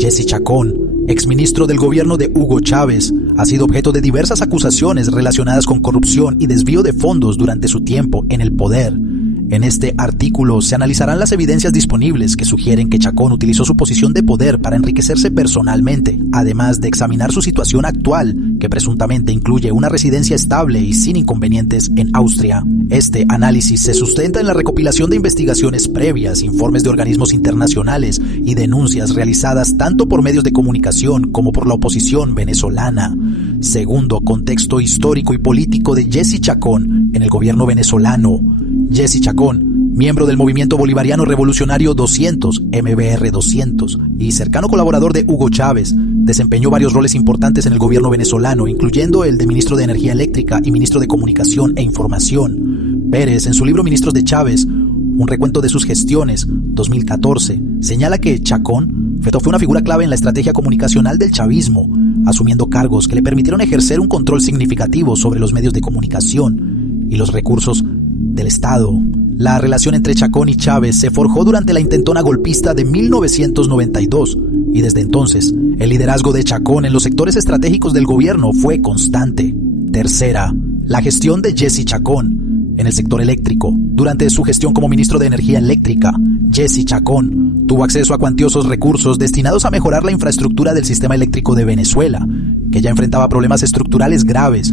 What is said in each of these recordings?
Jesse Chacón, exministro del gobierno de Hugo Chávez, ha sido objeto de diversas acusaciones relacionadas con corrupción y desvío de fondos durante su tiempo en el poder. En este artículo se analizarán las evidencias disponibles que sugieren que Chacón utilizó su posición de poder para enriquecerse personalmente, además de examinar su situación actual, que presuntamente incluye una residencia estable y sin inconvenientes en Austria. Este análisis se sustenta en la recopilación de investigaciones previas, informes de organismos internacionales y denuncias realizadas tanto por medios de comunicación como por la oposición venezolana. Segundo, contexto histórico y político de Jesse Chacón en el gobierno venezolano. Jesse Chacón, miembro del Movimiento Bolivariano Revolucionario 200, MBR 200, y cercano colaborador de Hugo Chávez, desempeñó varios roles importantes en el gobierno venezolano, incluyendo el de ministro de Energía Eléctrica y ministro de Comunicación e Información. Pérez, en su libro Ministros de Chávez, un recuento de sus gestiones, 2014, señala que Chacón fue una figura clave en la estrategia comunicacional del chavismo, asumiendo cargos que le permitieron ejercer un control significativo sobre los medios de comunicación y los recursos del Estado. La relación entre Chacón y Chávez se forjó durante la intentona golpista de 1992 y desde entonces el liderazgo de Chacón en los sectores estratégicos del gobierno fue constante. Tercera, la gestión de Jesse Chacón en el sector eléctrico. Durante su gestión como ministro de Energía Eléctrica, Jesse Chacón tuvo acceso a cuantiosos recursos destinados a mejorar la infraestructura del sistema eléctrico de Venezuela, que ya enfrentaba problemas estructurales graves.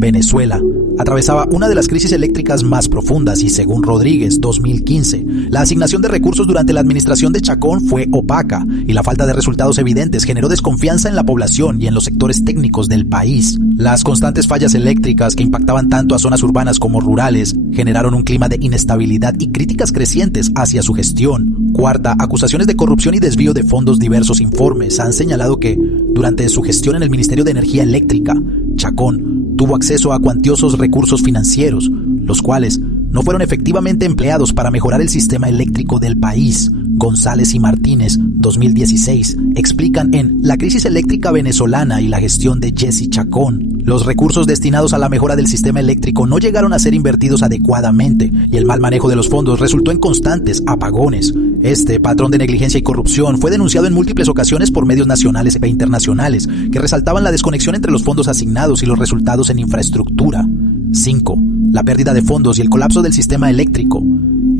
Venezuela atravesaba una de las crisis eléctricas más profundas y, según Rodríguez, 2015, la asignación de recursos durante la administración de Chacón fue opaca y la falta de resultados evidentes generó desconfianza en la población y en los sectores técnicos del país. Las constantes fallas eléctricas que impactaban tanto a zonas urbanas como rurales generaron un clima de inestabilidad y críticas crecientes hacia su gestión. Cuarta, acusaciones de corrupción y desvío de fondos. Diversos informes han señalado que, durante su gestión en el Ministerio de Energía Eléctrica, Chacón tuvo acceso a cuantiosos recursos financieros, los cuales no fueron efectivamente empleados para mejorar el sistema eléctrico del país. González y Martínez, 2016, explican en La crisis eléctrica venezolana y la gestión de Jesse Chacón. Los recursos destinados a la mejora del sistema eléctrico no llegaron a ser invertidos adecuadamente y el mal manejo de los fondos resultó en constantes apagones. Este patrón de negligencia y corrupción fue denunciado en múltiples ocasiones por medios nacionales e internacionales que resaltaban la desconexión entre los fondos asignados y los resultados en infraestructura. 5. La pérdida de fondos y el colapso del sistema eléctrico.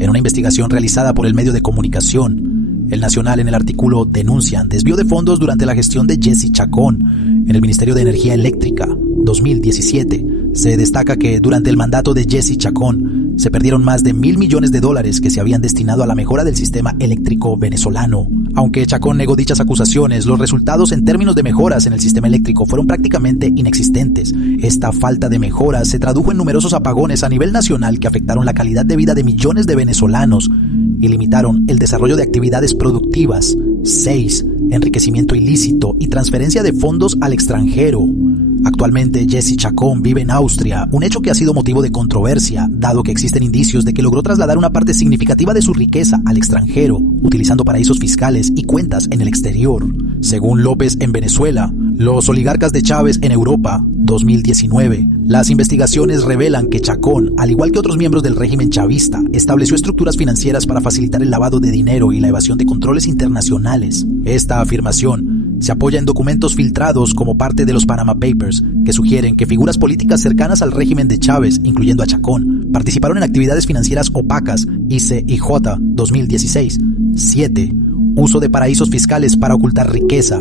En una investigación realizada por el medio de comunicación, El Nacional, en el artículo denuncian desvío de fondos durante la gestión de Jesse Chacón en el Ministerio de Energía Eléctrica, 2017. Se destaca que durante el mandato de Jesse Chacón se perdieron más de $1.000 millones que se habían destinado a la mejora del sistema eléctrico venezolano. Aunque Chacón negó dichas acusaciones, los resultados en términos de mejoras en el sistema eléctrico fueron prácticamente inexistentes. Esta falta de mejoras se tradujo en numerosos apagones a nivel nacional que afectaron la calidad de vida de millones de venezolanos y limitaron el desarrollo de actividades productivas. 6. Enriquecimiento ilícito y transferencia de fondos al extranjero. Actualmente Jesse Chacón vive en Austria, un hecho que ha sido motivo de controversia, dado que existen indicios de que logró trasladar una parte significativa de su riqueza al extranjero, utilizando paraísos fiscales y cuentas en el exterior. Según López en Venezuela, los oligarcas de Chávez en Europa, 2019, las investigaciones revelan que Chacón, al igual que otros miembros del régimen chavista, estableció estructuras financieras para facilitar el lavado de dinero y la evasión de controles internacionales. Esta afirmación se apoya en documentos filtrados como parte de los Panama Papers, que sugieren que figuras políticas cercanas al régimen de Chávez, incluyendo a Chacón, participaron en actividades financieras opacas. ICIJ, 2016. 7. Uso de paraísos fiscales para ocultar riqueza.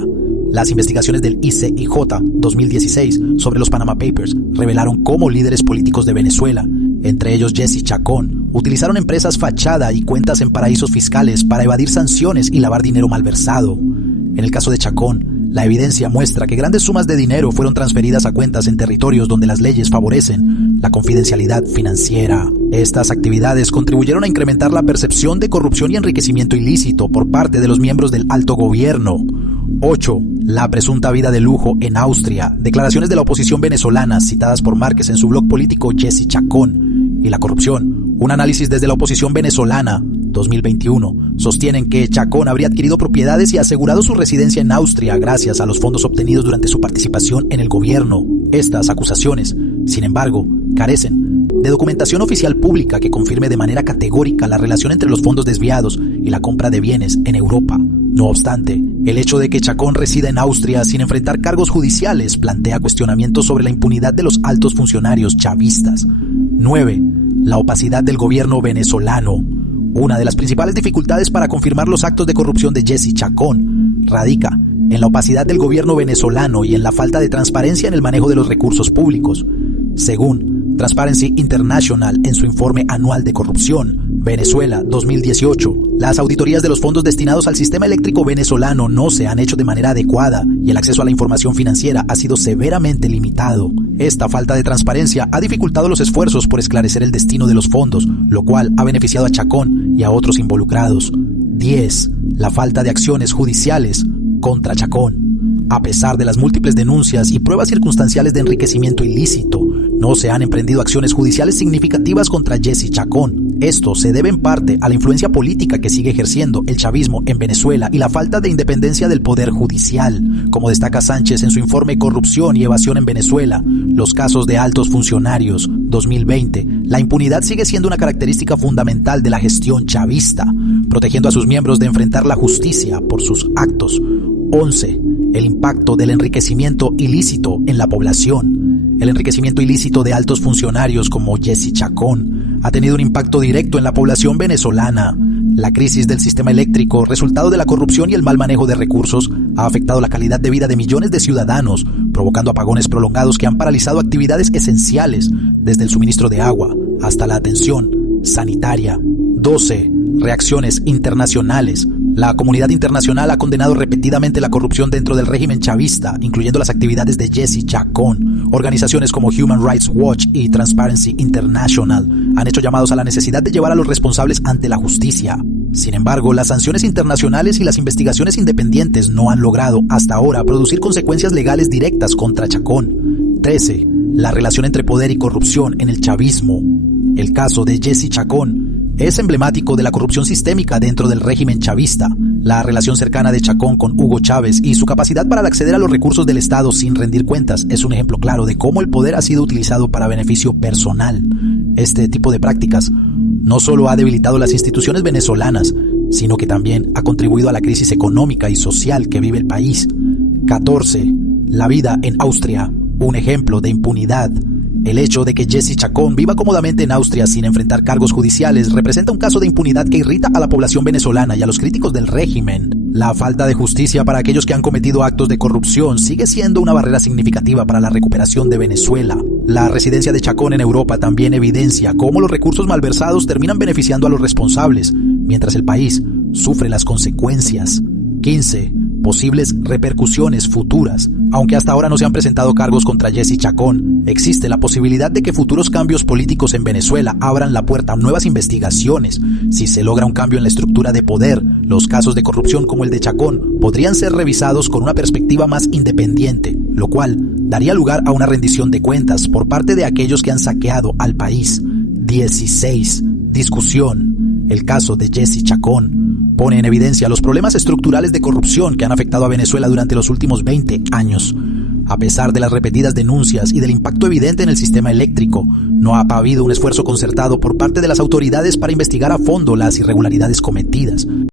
Las investigaciones del ICIJ 2016 sobre los Panama Papers revelaron cómo líderes políticos de Venezuela, entre ellos Jesse Chacón, utilizaron empresas fachada y cuentas en paraísos fiscales para evadir sanciones y lavar dinero malversado. En el caso de Chacón, la evidencia muestra que grandes sumas de dinero fueron transferidas a cuentas en territorios donde las leyes favorecen la confidencialidad financiera. Estas actividades contribuyeron a incrementar la percepción de corrupción y enriquecimiento ilícito por parte de los miembros del alto gobierno. 8. La presunta vida de lujo en Austria. Declaraciones de la oposición venezolana citadas por Márquez en su blog político Jesse Chacón. Y la corrupción. Un análisis desde la oposición venezolana, 2021, sostienen que Chacón habría adquirido propiedades y asegurado su residencia en Austria gracias a los fondos obtenidos durante su participación en el gobierno. Estas acusaciones, sin embargo, carecen de documentación oficial pública que confirme de manera categórica la relación entre los fondos desviados y la compra de bienes en Europa. No obstante, el hecho de que Chacón resida en Austria sin enfrentar cargos judiciales plantea cuestionamientos sobre la impunidad de los altos funcionarios chavistas. 9. La opacidad del gobierno venezolano. Una de las principales dificultades para confirmar los actos de corrupción de Jesse Chacón radica en la opacidad del gobierno venezolano y en la falta de transparencia en el manejo de los recursos públicos. Según Transparency International en su informe anual de corrupción, Venezuela 2018, las auditorías de los fondos destinados al sistema eléctrico venezolano no se han hecho de manera adecuada y el acceso a la información financiera ha sido severamente limitado. Esta falta de transparencia ha dificultado los esfuerzos por esclarecer el destino de los fondos, lo cual ha beneficiado a Chacón y a otros involucrados. 10. La falta de acciones judiciales contra Chacón. A pesar de las múltiples denuncias y pruebas circunstanciales de enriquecimiento ilícito, no se han emprendido acciones judiciales significativas contra Jesse Chacón. Esto se debe en parte a la influencia política que sigue ejerciendo el chavismo en Venezuela y la falta de independencia del poder judicial. Como destaca Sánchez en su informe Corrupción y Evasión en Venezuela, los casos de altos funcionarios 2020, la impunidad sigue siendo una característica fundamental de la gestión chavista, protegiendo a sus miembros de enfrentar la justicia por sus actos. 11. El impacto del enriquecimiento ilícito en la población. El enriquecimiento ilícito de altos funcionarios como Jesse Chacón ha tenido un impacto directo en la población venezolana. La crisis del sistema eléctrico, resultado de la corrupción y el mal manejo de recursos, ha afectado la calidad de vida de millones de ciudadanos, provocando apagones prolongados que han paralizado actividades esenciales, desde el suministro de agua hasta la atención sanitaria. 12. Reacciones internacionales. La comunidad internacional ha condenado repetidamente la corrupción dentro del régimen chavista, incluyendo las actividades de Jesse Chacón. Organizaciones como Human Rights Watch y Transparency International han hecho llamados a la necesidad de llevar a los responsables ante la justicia. Sin embargo, las sanciones internacionales y las investigaciones independientes no han logrado, hasta ahora, producir consecuencias legales directas contra Chacón. 13. La relación entre poder y corrupción en el chavismo. El caso de Jesse Chacón es emblemático de la corrupción sistémica dentro del régimen chavista. La relación cercana de Chacón con Hugo Chávez y su capacidad para acceder a los recursos del Estado sin rendir cuentas es un ejemplo claro de cómo el poder ha sido utilizado para beneficio personal. Este tipo de prácticas no solo ha debilitado las instituciones venezolanas, sino que también ha contribuido a la crisis económica y social que vive el país. 14. La vida en Austria, un ejemplo de impunidad. El hecho de que Jesse Chacón viva cómodamente en Austria sin enfrentar cargos judiciales representa un caso de impunidad que irrita a la población venezolana y a los críticos del régimen. La falta de justicia para aquellos que han cometido actos de corrupción sigue siendo una barrera significativa para la recuperación de Venezuela. La residencia de Chacón en Europa también evidencia cómo los recursos malversados terminan beneficiando a los responsables, mientras el país sufre las consecuencias. 15. Posibles repercusiones futuras. Aunque hasta ahora no se han presentado cargos contra Jesse Chacón, existe la posibilidad de que futuros cambios políticos en Venezuela abran la puerta a nuevas investigaciones. Si se logra un cambio en la estructura de poder, los casos de corrupción como el de Chacón podrían ser revisados con una perspectiva más independiente, lo cual daría lugar a una rendición de cuentas por parte de aquellos que han saqueado al país. 16. Discusión. El caso de Jesse Chacón pone en evidencia los problemas estructurales de corrupción que han afectado a Venezuela durante los últimos 20 años. A pesar de las repetidas denuncias y del impacto evidente en el sistema eléctrico, no ha habido un esfuerzo concertado por parte de las autoridades para investigar a fondo las irregularidades cometidas.